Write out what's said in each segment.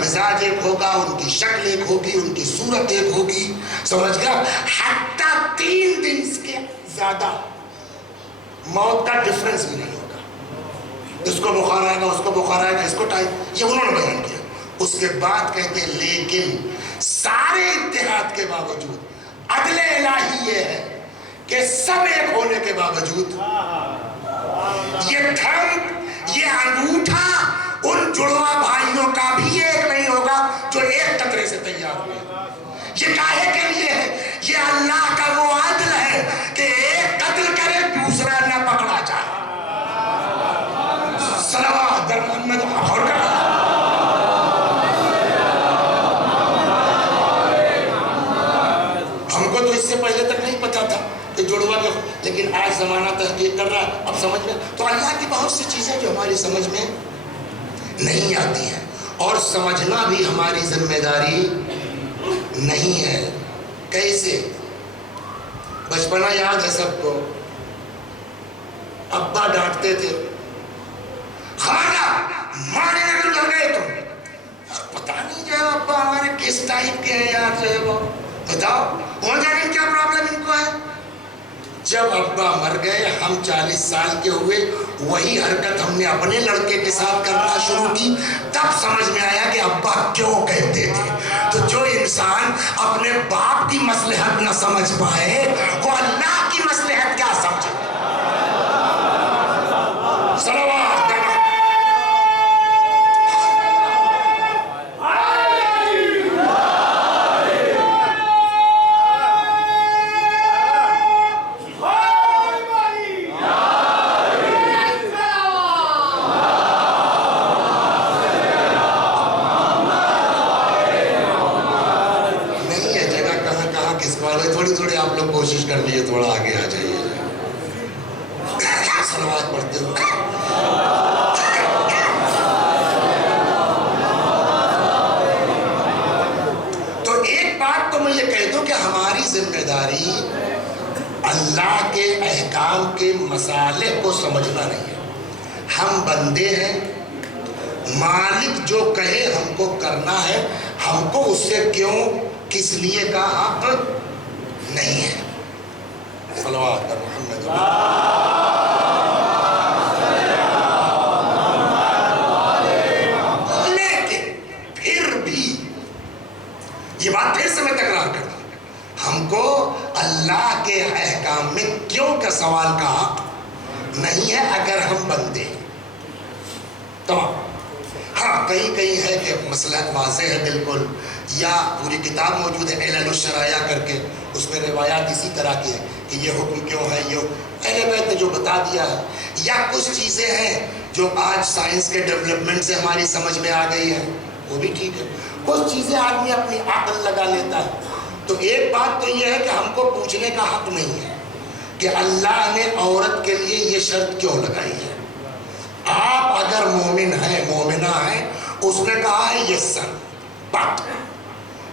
مزاج ایک ہوگا، ان کی شکل ایک ہوگی، ان کی صورت ایک ہوگی، سمجھ گیا؟ حتیٰ 3 دن سے زیادہ موت کا ڈفرنس بھی نہیں ہوگا. اس کو بخار آئے گا، اس کو بخار آئے گا، اس کو یہ انہوں نے بیان کیا. اس کے بعد کہتے ہیں لیکن سارے اتحاد کے باوجود عدل الہی یہ ہے کہ سب ایک ہونے کے باوجود یہ تھم، یہ انگوٹھا ان جڑواں بھائیوں کا بھی ایک نہیں ہوگا جو ایک قطرے سے تیار ہوئے. یہ کاہے کے لیے ہے؟ یہ اللہ کا وہ عدل ہے کہ ایک قتل کرے دوسرا نہ پکڑا جائے. صلوات در محمد اور ہم کو تو اس سے پہلے تک نہیں پتا تھا کہ جڑوا کے، لیکن آج زمانہ تحقیق کر رہا ہے، اب سمجھ میں. تو اللہ کی بہت سی چیزیں جو ہماری سمجھ میں نہیں آتی ہیں، اور سمجھنا بھی ہماری ذمہ داری نہیں ہے. کیسے؟ بچپنا یاد ہے سب کو، ابا ڈانٹتے تھے، مارے نہ کر گئے تم. پتہ نہیں جو ہے ابا ہمارے کس ٹائپ کے ہیں یار، جو ہے وہ بتاؤ ہو جائے کیا پرابلم ان کو ہے. جب ابا مر گئے، ہم 40 سال کے ہوئے، وہی حرکت ہم نے اپنے لڑکے کے ساتھ کرنا شروع کی. تب سمجھ میں آیا کہ ابا کیوں کہتے تھے. تو جو انسان اپنے باپ کی مصلحت نہ سمجھ پائے، وہ اللہ کی مصلحت کیا سمجھے. صلوات تھوڑی آپ لوگ کوشش کر لیے، تھوڑا آگے آ جائیے. صلوات پڑھتے ہو. تو ایک بات تو میں یہ کہہ دوں کہ ہماری ذمہ داری اللہ کے احکام کے مصالح کو سمجھنا نہیں ہے. ہم بندے ہیں، مالک جو کہے ہم کو کرنا ہے، ہم کو اس سے کیوں کس لیے کا حق نہیں ہے. صلوات پر محمد. لیکن پھر بھی یہ بات پھر سے میں تکرار کرتا ہوں، ہم کو اللہ کے احکام میں کیوں کا سوال کا حق نہیں ہے اگر ہم بندے ہیں. تمام. ہاں کہیں ہے کہ مسئلہ واضح ہے بالکل، یا پوری کتاب موجود ہے علل الشرائع کر کے، اس میں روایات اسی طرح کی ہے کہ یہ حکم کیوں ہے، یہ اہل بیت نے جو بتا دیا ہے. یا کچھ چیزیں ہیں جو آج سائنس کے ڈیولپمنٹ سے ہماری سمجھ میں آ گئی ہیں، وہ بھی ٹھیک ہے. کچھ چیزیں آدمی اپنی عقل لگا لیتا ہے. تو ایک بات تو یہ ہے کہ ہم کو پوچھنے کا حق نہیں ہے کہ اللہ نے عورت کے لیے یہ شرط کیوں لگائی ہے. آپ اگر مومن ہیں، مومنہ ہیں، اس نے کہا ہے یس سر. بات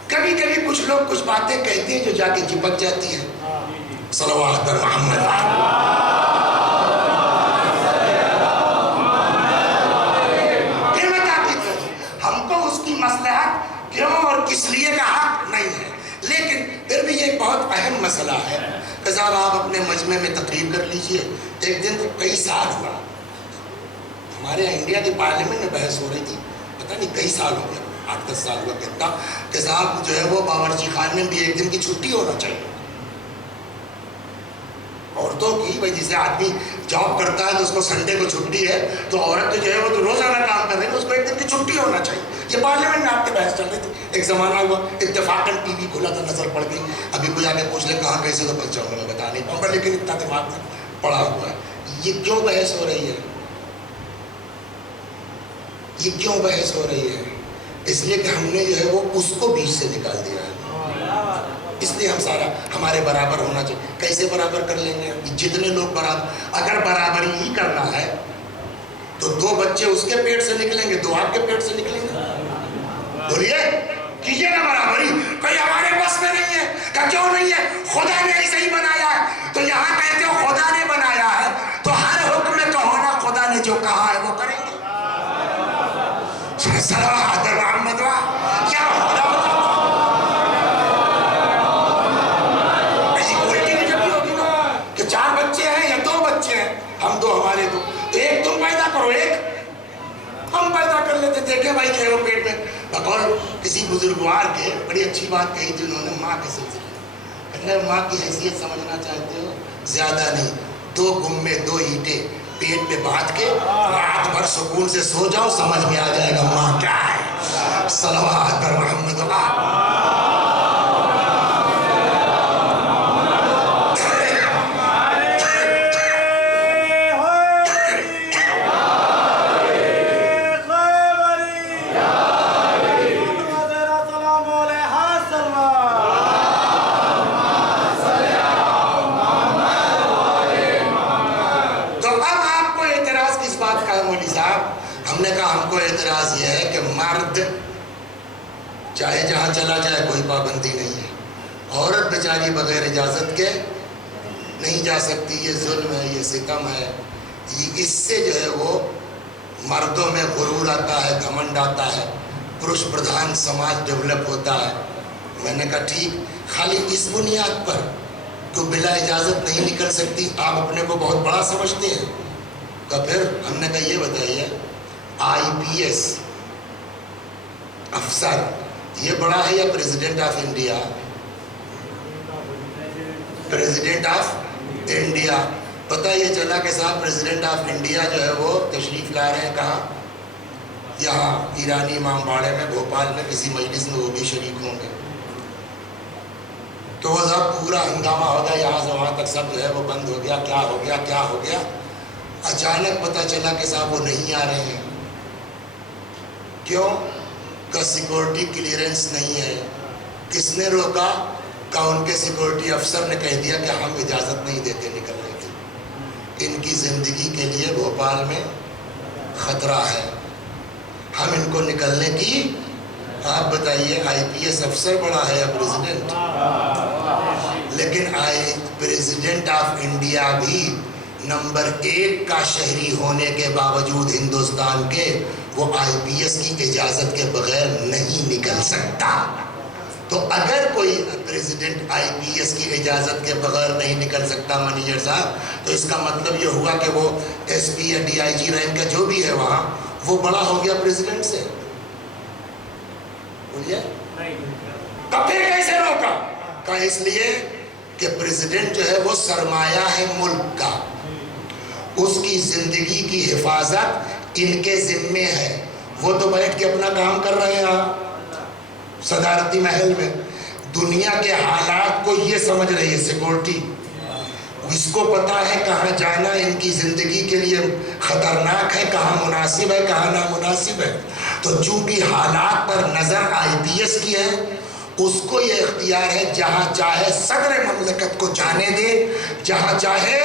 کبھی کبھی کچھ لوگ کچھ باتیں کہتے ہیں جو جا کے چپک جاتی ہیں. صلوات پر محمد. پھر میں تاکید کروں، ہم کو اس کی مصلحت کیوں اور کس لیے کا حق نہیں ہے. لیکن پھر بھی یہ بہت اہم مسئلہ ہے کہ صاحب آپ اپنے مجمع میں تقریر کر لیجئے. ایک دن تو کئی سال ہوا، ہمارے انڈیا کی پارلیمنٹ میں بحث ہو رہی تھی، پتہ نہیں کئی سال ہو گیا، 8-10 سال ہوا کہتا کہ صاحب جو ہے وہ باورچی خانے میں بھی ایک دن کی چھٹی ہونا چاہیے. عورتوں کی بھائی جسے آدمی جاب کرتا ہے تو اس کو سنڈے کو چھٹی ہے، تو عورت تو جو ہے وہ تو روزانہ کام کر رہی ہے، اس کو ایک دن کی چھٹی ہونا چاہیے. یہ پارلیمنٹ میں آپ کے بحث چل رہی تھی. ایک زمانہ ہوا اتفاقاً ٹی وی کھلا تھا، نظر پڑ گئی. ابھی کوئی آگے پوچھ لے کہاں کیسے تو بچ جاؤں گا، میں بتا نہیں پاؤں گا، لیکن اتنا دماغ میں پڑا ہوا ہے. یہ کیوں بحث ہو رہی ہے؟ یہ کیوں بحث ہو رہی ہے؟ اس لیے کہ ہم نے جو ہے وہ اس کو بیچ سے نکال دیا ہے. اس لیے ہم سارا ہمارے برابر ہونا چاہیے. کیسے برابر کر لیں گے؟ جتنے لوگ برابر، اگر برابری ہی کرنا ہے تو 2 بچے اس کے پیٹ سے نکلیں گے، 2 آپ کے پیٹ سے نکلیں گے. بولیے کیجیے نا برابری. کوئی ہمارے بس میں نہیں ہے. کہ کیوں نہیں ہے؟ خدا نے ایسے ہی بنایا ہے. تو یہاں کہتے ہو خدا نے بنایا ہے تو ہر حکم میں کہو نا خدا نے جو کہا ہے وہ کریں گے. صلوات محمد. لیتے, دیکھے بھائی جو ہے وہ پیٹ میں. بقول کسی بزرگوار کے بڑی اچھی بات کہی تھی انہوں نے ماں کے سلسلے میں. ماں کی حیثیت سمجھنا چاہتے ہو؟ زیادہ نہیں, 2 گمے 2 اینٹیں پیٹ پہ باندھ کے رات بھر سکون سے سو جاؤ, سمجھ میں آ جائے گا ماں کیا ہے. صلوات پر محمد ہم کو اعتراض یہ ہے کہ مرد چاہے جہاں چلا جائے کوئی پابندی نہیں ہے, عورت بیچاری بغیر اجازت کے نہیں جا سکتی. یہ ظلم ہے, یہ ستم ہے. اس سے جو ہے وہ مردوں میں غرور آتا ہے, گھمنڈ آتا ہے, پروش پردھان سماج ڈیولپ ہوتا ہے. میں نے کہا ٹھیک, خالی اس بنیاد پر تو بلا اجازت نہیں نکل سکتی, آپ اپنے کو بہت بڑا سمجھتے ہیں. تو پھر ہم نے کہا یہ بتائیے IPS افسر یہ بڑا ہے یا president of India? President of India. پتہ یہ چلا کہ صاحب پریزیڈنٹ آف انڈیا جو ہے وہ تشریف لا رہے ہیں کہاں؟ یہاں ایرانی امام باڑے میں بھوپال میں کسی مجلس میں وہ بھی شریک ہوں گے. تو وہ سب پورا ہنگامہ ہوگا, یہاں سے وہاں تک سب جو ہے وہ بند ہو گیا. کیا ہو گیا کیا ہو گیا؟ اچانک پتہ چلا کہ صاحب وہ نہیں آ رہے ہیں. کیوں؟ کا سیکورٹی کلیئرنس نہیں ہے. کس نے روکا؟ کہ ان کے سیکورٹی افسر نے کہہ دیا کہ ہم اجازت نہیں دیتے نکلنے کی, ان کی زندگی کے لیے بھوپال میں خطرہ ہے, ہم ان کو نکلنے کی. آپ بتائیے IPS افسر بڑا ہے یا پریزیڈنٹ؟ لیکن پریزیڈنٹ آف انڈیا بھی نمبر 1 کا شہری ہونے کے باوجود ہندوستان کے وہ IPS کی اجازت کے بغیر نہیں نکل سکتا. تو اگر کوئی پریزیڈنٹ IPS کی اجازت کے بغیر نہیں نکل سکتا منیجر صاحب, تو اس کا مطلب یہ ہوا کہ وہ SP یا DIG رینک کا جو بھی ہے وہاں وہ بڑا ہو گیا پریزیڈنٹ سے. بولیے تو پھر کیسے روکا؟ کہ اس لیے کہ پریزیڈنٹ جو ہے وہ سرمایہ ہے ملک کا, اس کی زندگی کی حفاظت ان کے ذمے ہے. وہ تو بیٹھ کے اپنا کام کر رہے ہیں صدارتی محل میں, دنیا کے حالات کو یہ سمجھ رہی ہے سیکورٹی, اس کو پتا ہے کہاں جانا ان کی زندگی کے لیے خطرناک ہے, کہاں مناسب ہے کہاں نامناسب ہے. تو چونکہ حالات پر نظر IPS کی ہے, اس کو یہ اختیار ہے جہاں چاہے صدر مملکت کو جانے دے, جہاں چاہے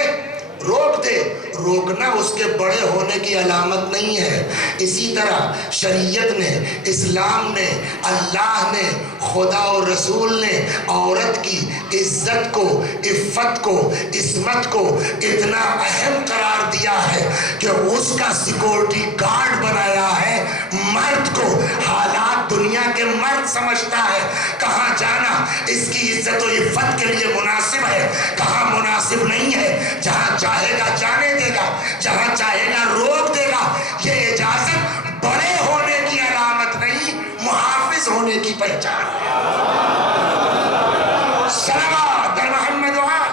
روک دے. روکنا اس کے بڑے ہونے کی علامت نہیں ہے. اسی طرح شریعت نے, اسلام نے, اللہ نے, خدا اور رسول نے عورت کی عزت کو, عفت کو, عصمت کو اتنا اہم قرار دیا ہے کہ اس کا سیکورٹی گارڈ بنایا ہے مرد کو. حالات دنیا کے مرد سمجھتا ہے کہاں جانا اس کی عزت و عفت کے لیے مناسب ہے, کہاں مناسب نہیں ہے. جہاں چاہے گا جانے دے گا, جہاں چاہے گا روک دے گا. یہ اجازت بڑے ہونے کی علامت نہیں, محافظ ہونے کی پہچان ہے. صلوات بر محمد و آل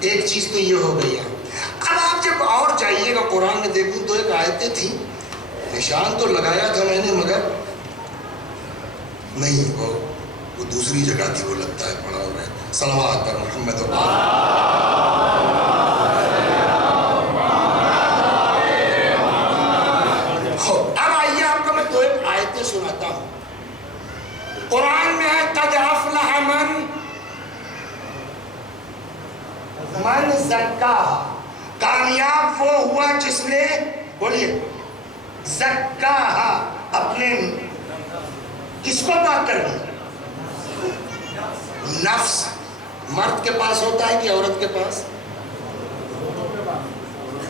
ایک چیز تو یہ ہو گئی ہے. اب آپ جب اور جائیے گا قرآن میں دیکھوں تو ایک آیتیں تھیں, نشان تو لگایا تھا میں نے مگر نہیں, وہ دوسری جگہ تھی, وہ لگتا ہے پڑا ہوا ہے. صلوات پر محمد و آل. اب آئیے آپ کو میں دو ایک آیتیں سناتا ہوں. قرآن میں ہے قد افلح من زکاہا, کامیاب وہ ہوا جس نے, بولیے, زکاہا, اپنے کس کو پاک کر دیا؟ نفس. مرد کے پاس ہوتا ہے کہ عورت کے پاس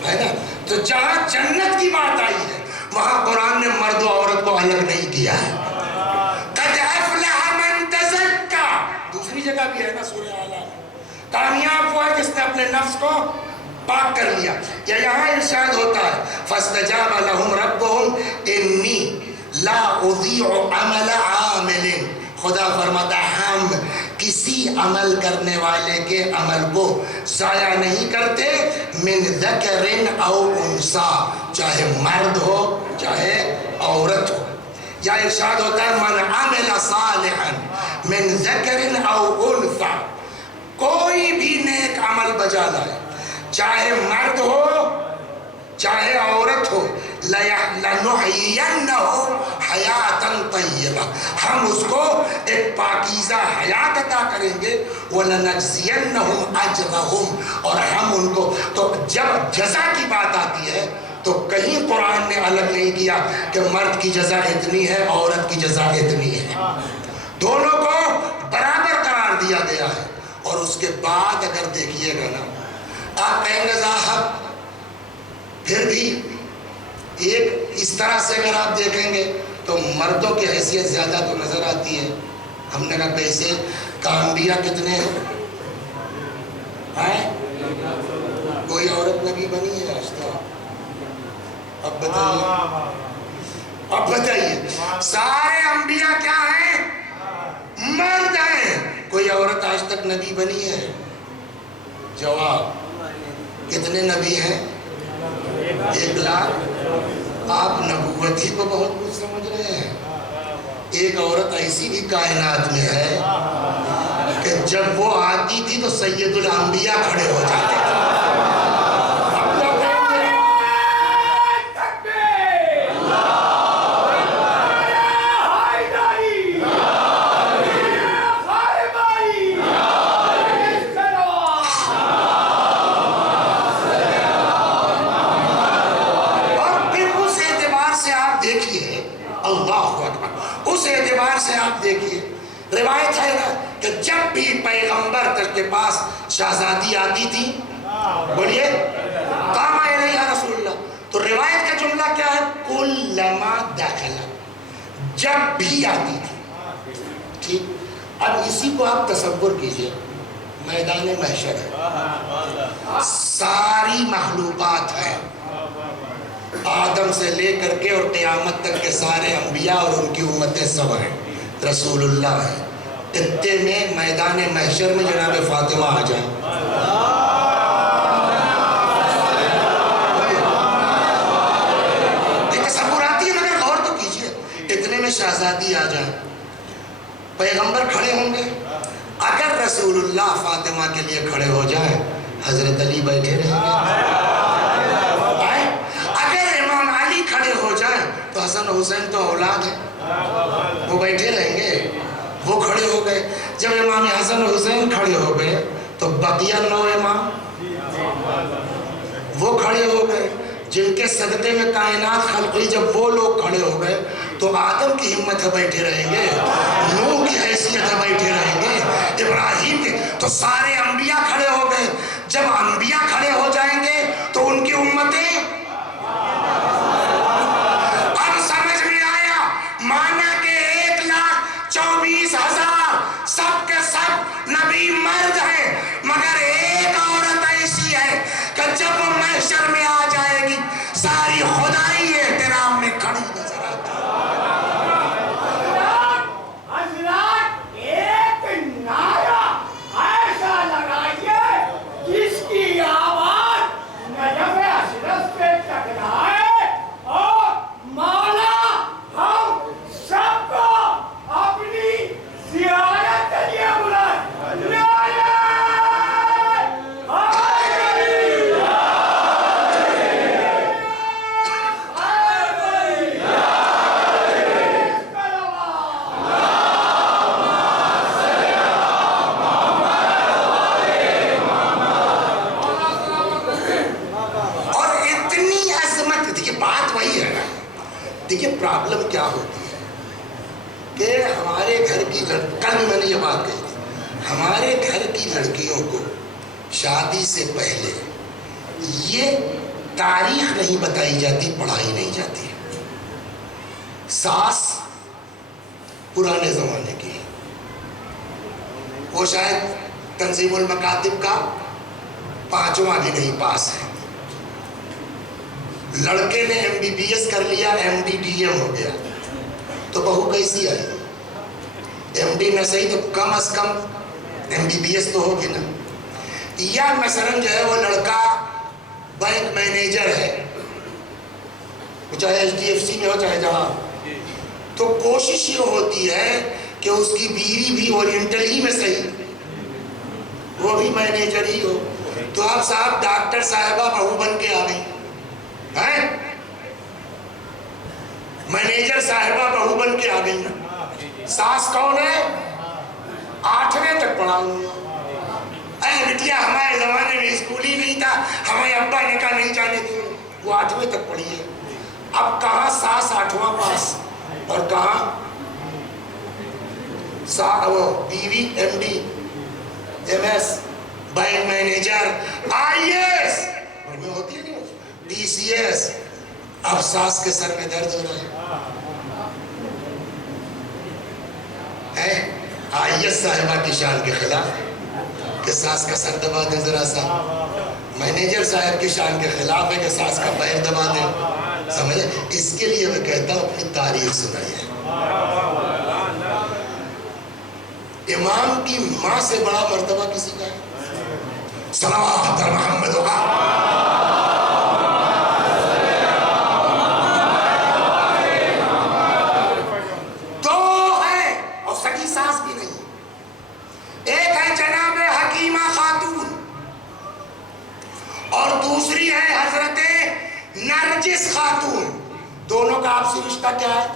ہے نا؟ تو جہاں جنت کی بات آئی ہے وہاں قرآن نے مرد و عورت کو الگ نہیں کیا ہے. قد افلح من تزکا دوسری جگہ بھی ہے نا سورہ اعلیٰ. کامیاب ہوا جس نے اپنے نفس کو پاک کر لیا. یا یہاں ارشاد ہوتا ہے فاستجاب لهم ربهم انی لا اضیع عمل عامل. خدا فرماتا ہم کسی عمل کرنے والے کے عمل کو ضائع نہیں کرتے. من ذکر او انثی چاہے مرد ہو چاہے عورت ہو. یا ارشاد ہوتا ہے من عمل صالحا من ذکر او انثی کوئی بھی نیک عمل بجا لائے چاہے مرد ہو چاہے عورت ہو لَنُحْيِيَنَّهُ حَيَاةً طَيِّبَةً ہم اس کو ایک پاکیزہ حیات عطا کریں گے. وَلَنَجْزِيَنَّهُمْ أَجْرَهُمْ اور ہم ان کو. تو جب جزا کی بات آتی ہے تو کہیں قرآن نے الگ نہیں کیا کہ مرد کی جزا اتنی ہے عورت کی جزا اتنی ہے. دونوں کو برابر قرار دیا گیا ہے. اور اس کے بعد اگر دیکھیے گا نا آپ کہیں گے صاحب پھر بھی ایک اس طرح سے اگر آپ دیکھیں گے تو مردوں کی حیثیت زیادہ تو نظر آتی ہے. ہم نے کہا کیسے؟ انبیاء کتنے ہیں؟ کوئی عورت نبی بنی ہے آج تک؟ اب بتائیے سارے انبیاء کیا ہیں؟ مرد ہیں. کوئی عورت آج تک نبی بنی ہے؟ جواب کتنے نبی ہیں؟ 1,00,000. آپ نبوت ہی کو بہت کچھ سمجھ رہے ہیں. ایک عورت ایسی بھی کائنات میں ہے کہ جب وہ آتی تھی تو سید الانبیاء کھڑے ہو جاتے تھے. آپ دیکھیے روایت ہے نا کہ جب بھی پیغمبر کے پاس شہزادی آتی تھی بولیے قام الیہا رسول اللہ تو روایت کا جملہ کیا ہے؟ کلما دخل جب بھی آتی تھی. ٹھیک. اب اسی کو آپ تصور کیجئے میدان محشر ہے ساری مخلوقات ہیں آدم سے لے کر کے اور قیامت تک کے سارے انبیاء اور ان کی امتیں سب ہیں. رسول اللہ ہے. اتنے میں میدان محشر میں جناب فاطمہ آ جائیں. یہ تصور آتی ہے مگر غور تو کیجئے. اتنے میں شہزادی آ جائیں پیغمبر کھڑے ہوں گے. اگر رسول اللہ فاطمہ کے لیے کھڑے ہو جائیں حضرت علی بیٹھے رہیں گے. اگر امام علی کھڑے ہو جائیں تو حسن حسین تو اولاد ہیں وہ بیٹھے رہیں گے. وہ کھڑے ہو گئے. جب امام حسن حسین کھڑے ہو گئے تو بقیہ 9 امام وہ کھڑے ہو گئے جن کے صدقے میں کائنات خلق ہوئی. جب وہ لوگ کھڑے ہو گئے تو آدم کی ہمت ہے بیٹھے رہیں گے, نوح کی حیثیت ہے بیٹھے رہیں گے, ابراہیم کے, تو سارے انبیاء کھڑے ہو گئے. جب انبیاء کھڑے ہو جائیں گے تو ان کی امتیں, اب سمجھ میں آیا مانا کہ 1,24,000 سب کے سب نبی مرد ہیں, مگر ایک عورت ایسی ہے کہ جب وہ محشر میں آ جائے گی ساری خدائی احترام میں کھڑی نظر آتی ہے. حضرات ایک نعرہ ایسا لگائیے جس کی آواز نجف اشرف پہ ٹکرائے اور مولا ہم سب کو اپنی زیارت کے لیے بلائے. دیکھیے پرابلم کیا ہوتی ہے کہ ہمارے گھر کی کل میں نے یہ بات کہی تھی, ہمارے گھر کی لڑکیوں کو شادی سے پہلے یہ تاریخ نہیں بتائی جاتی, پڑھائی نہیں جاتی. ساس پرانے زمانے کی، وہ شاید تنظیم المکاتب کا 5واں بھی نہیں پاس ہے. لڑکے نے MBBS کر لیا، MD DM ہو گیا، تو بہو کیسی آئی؟ MD نہ صحیح تو کم از کم MBBS تو ہوگی نا. یا مثلاً جو ہے وہ لڑکا بینک مینیجر ہے، چاہے HDFC میں ہو چاہے جہاں، تو کوشش یہ ہوتی ہے کہ اس کی بیوی بھی اورینٹل ہی میں صحیح، وہ بھی مینیجر ہی ہو. تو آپ صاحب ڈاکٹر صاحبہ بہو بن کے آ گئی ہیں، مینیجر صاحبہ بہو بن کے آ گئی نا. ساس کون ہے؟ 8ویں تک پڑھا ہوں. اے بٹیا ہمارے زمانے میں اسکول ہی نہیں تھا، ہمیں ابا نے کہا نہیں جانے دیں. وہ 8ویں تک پڑھی ہے. اب کہاں ساس 8واں پاس اور کہاں وہ بیوی MD MS bank manager IAS ہوتی ہے نہیں DCS. اب ساس کے سر میں درد ہو رہا ہے. IAS صاحبہ کی شان کے خلاف کہ ساس کا سر دبا دیں ذرا سا. مینیجر صاحب کی شان کے خلاف ہے کہ ساس کا پیر دبا دیں. سمجھے؟ اس کے لیے میں کہتا ہوں اپنی تاریخ سنائیے. امام کی ماں سے بڑا مرتبہ کسی کا ہے؟ صلوات محمد دو ہے اور سگی ساس بھی نہیں. ایک ہے جناب حکیمہ خاتون اور دوسری ہے حضرت نرجس خاتون. دونوں کا آپسی رشتہ کیا ہے؟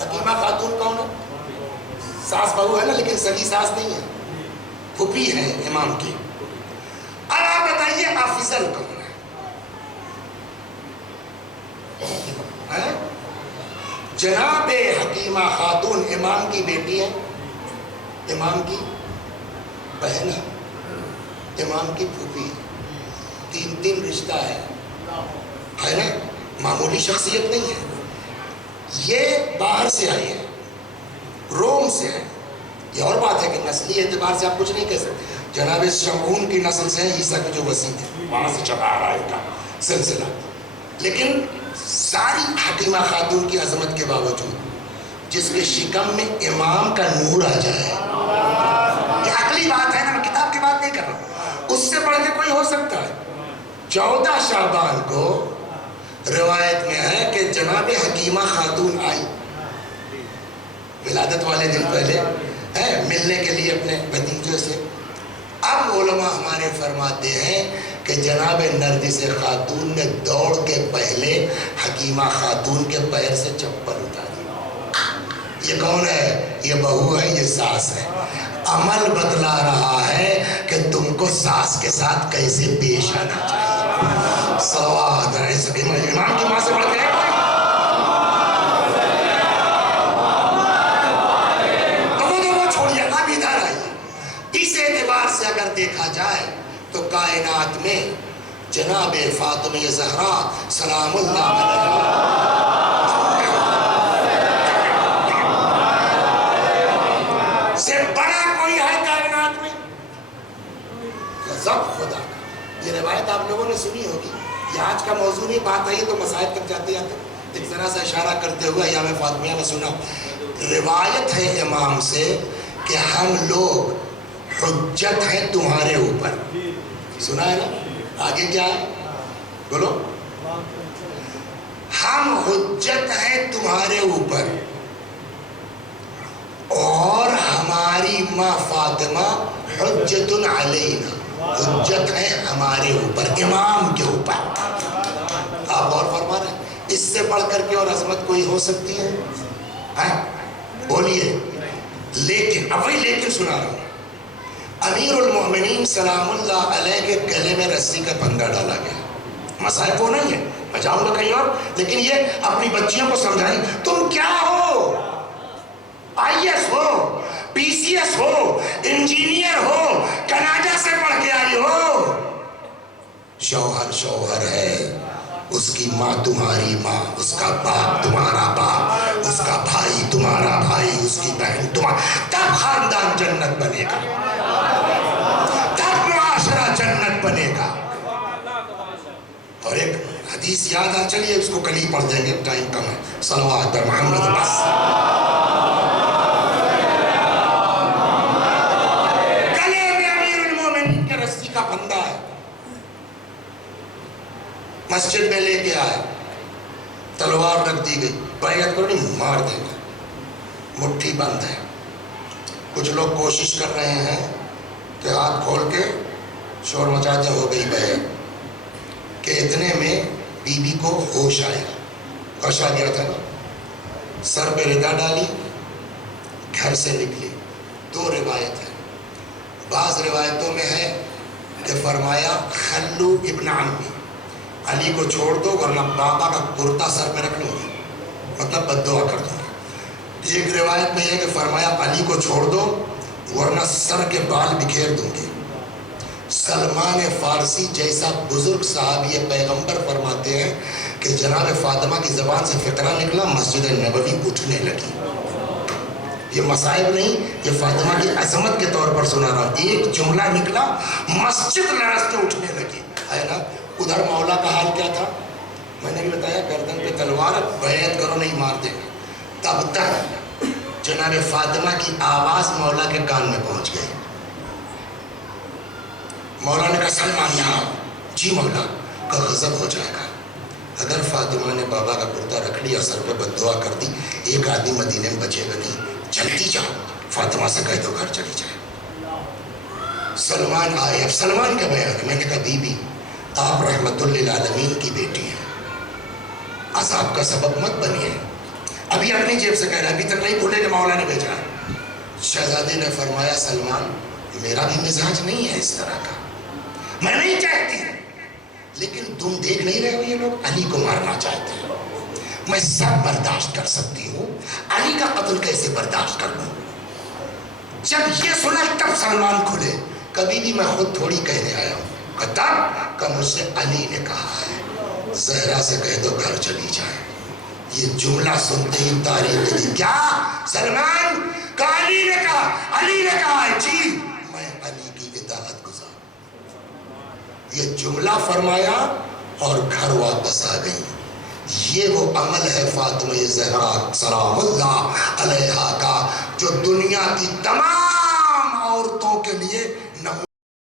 حکیمہ خاتون کون ہے؟ ساس بہو ہے نا، لیکن سگی ساس نہیں ہے، پھوپھی ہے امام کی. اب آپ بتائیے افضل کون ہے؟ جناب حکیمہ خاتون امام کی بیٹی ہے، امام کی بہن ہے، امام کی پھوپھی. 3 رشتہ ہے نا، معمولی شخصیت نہیں ہے. یہ باہر سے آئی ہے، روم سے ہے. یہ اور بات ہے کہ نسلی اعتبار سے آپ کچھ نہیں کہہ سکتے. جناب شمعون کی نسل سے ہے عیسیٰ کا جو وسیع ہے، وہاں سے چلا آ رہا ہے کا سلسلہ. لیکن ساری حکیمہ خاتون کی عظمت کے باوجود جس کے شکم میں امام کا نور آ جائے، یہ عقلی بات ہے نا، میں کتاب کی بات نہیں کر رہا ہوں. اس سے بڑھ کے کوئی ہو سکتا ہے؟ 14 شعبان کو روایت میں ہے کہ جناب حکیمہ خاتون آئی ولادت والے دن پہلے ملنے کے لیے اپنے بھتیجے سے. اب علماء ہمارے فرماتے ہیں کہ جناب نرجس خاتون نے دوڑ کے پہلے حکیمہ خاتون کے پیر سے چپل اتاری. یہ کون ہے؟ یہ بہو ہے، یہ ساس ہے. عمل بتلا رہا ہے کہ تم کو ساس کے ساتھ کیسے پیش آنا چاہیے. صلوات امام کی ماں سے بڑھ کے اس اعتبار سے اگر دیکھا جائے تو کائنات میں جناب فاطمہ زہرا سلام اللہ علیہا سے بڑا کوئی ہے کائنات میں؟ غضب خدا کا. یہ روایت آپ لوگوں نے سنی ہوگی. یہ آج کا موضوع نہیں، بات آئی تو مسائل تک جاتے جاتے ایک ذرا سا اشارہ کرتے ہوئے ایام فاطمیہ میں سنا. روایت ہے امام سے کہ ہم لوگ حجت ہے تمہارے اوپر. سنا ہے نا؟ آگے کیا ہے بولو؟ ہم حجت ہے تمہارے اوپر اور ہماری ماں فاطمہ حجت علینا، حجت ہے ہمارے اوپر، امام کے اوپر. آپ غور فرما رہے ہیں؟ اس سے بڑھ کر کے اور عظمت کوئی ہو سکتی ہے؟ بولیے. لیکن اب وہی لیکن سنا رہا ہوں. امیر المومنین سلام اللہ علیہ کے گلے میں رسی کا پھندا ڈالا گیا. مسائل وہ نہیں ہے، میں جاؤں گا کہیں اور، لیکن یہ اپنی بچیوں کو سمجھائیں. تم کیا ہو؟ IAS ہو، PCS ہو، انجینئر ہو، کینیڈا سے پڑھ کے آئی ہو. شوہر شوہر ہے، اس کی ماں تمہاری ماں، اس کا باپ تمہارا باپ، اس کا بھائی تمہارا بھائی، اس کی بہن تمہارا، تب خاندان جنت بنے گا، تب معاشرہ جنت بنے گا۔ اور ایک حدیث یاد آ، چلیے اس کو کل ہی پڑھ دیں گے، ٹائم کم ہے۔ صلوات بر محمد بس۔ گلے میں امیر المومنین کے رسی کا پھندا ہے، مسجد میں لے کے آئے، تلوار رکھ دی گئی، بیعت کرو نہیں، مار دیں گے، مٹھی بند ہے۔ کچھ لوگ کوشش کر رہے ہیں کہ ہاتھ کھول کے شور مچاتے، ہو گئی بیعت، کہ اتنے میں بی بی کو ہوش آیا، غش آ گیا تھا نا، سر پہ ردا ڈالی، گھر سے نکلی۔ دو روایت ہے، بعض روایتوں میں ہے کہ فرمایا خلو ابن عمی، علی کو چھوڑ دو ورنہ بابا کا کرتا سر پہ رکھ لوں گی، مطلب بد دعا کر دوں گی۔ ایک روایت میں یہ کہ فرمایا علی کو چھوڑ دو ورنہ سر کے بال بکھیر دوں گی۔ سلمان فارسی جیسا بزرگ صحابی پیغمبر فرماتے ہیں کہ جناب فاطمہ کی زبان سے فقرہ نکلا، مسجد نبوی اٹھنے لگی۔ یہ مصائب نہیں، یہ فاطمہ کی عظمت کے طور پر سنا رہا ہوں، ایک جملہ نکلا، مسجد لرز کے اٹھنے لگی، ہے نا۔ ادھر مولا کا حال کیا تھا، میں نے بھی بتایا، گردن پہ تلوار، بیعت کرو نہیں مار دیں گے۔ تب تک جناب فاطمہ کی آواز مولا کے کان میں پہنچ گئی۔ مولا نے کہا سلمان یہاں، جی مولا، کا غضب ہو جائے گا۔ اگر فاطمہ نے بابا کا کرتا رکھ لیا، سر پہ بد دعا کر دی، ایک آدمی مدینے میں بچے گا نہیں، چلتی جاؤ، فاطمہ سے کہہ دو گھر چلی جائے۔ سلمان آئے، اب سلمان کا بیان ہے، میں نے کہا بی بی آپ رحمت للعالمین کی بیٹی ہیں، عذاب کا سبب مت بنیے۔ ابھی اپنی جیب سے کہہ رہا ہے، ابھی تک نہیں بھولے کہ مولا نے بھیجا ہے۔ شہزادی نے فرمایا سلمان میرا بھی مزاج نہیں ہے اس طرح کا، میں نہیں چاہتی، لیکن تم دیکھ نہیں رہے ہو یہ لوگ علی کو مارنا چاہتے ہیں، میں سب برداشت کر سکتی ہوں، علی کا قتل کیسے برداشت کر لوں۔ جب یہ سنا تب سلمان کھلے، کبھی بھی میں خود تھوڑی کہنے آیا ہوں، تب کہ مجھ سے علی نے کہا ہے زہرا سے کہہ دو گھر چلی جائے۔ یہ جملہ سنتے ہی تاریخ دی، کیا سلمان کا علی نے کہا، علی نے کہا ہے، جی میں علی کی اطاعت گزار۔ یہ جملہ فرمایا اور گھر واپس آ گئی۔ یہ وہ عمل ہے فاطمہ زہرا سلام اللہ علیہا کا جو دنیا کی تمام عورتوں کے لیے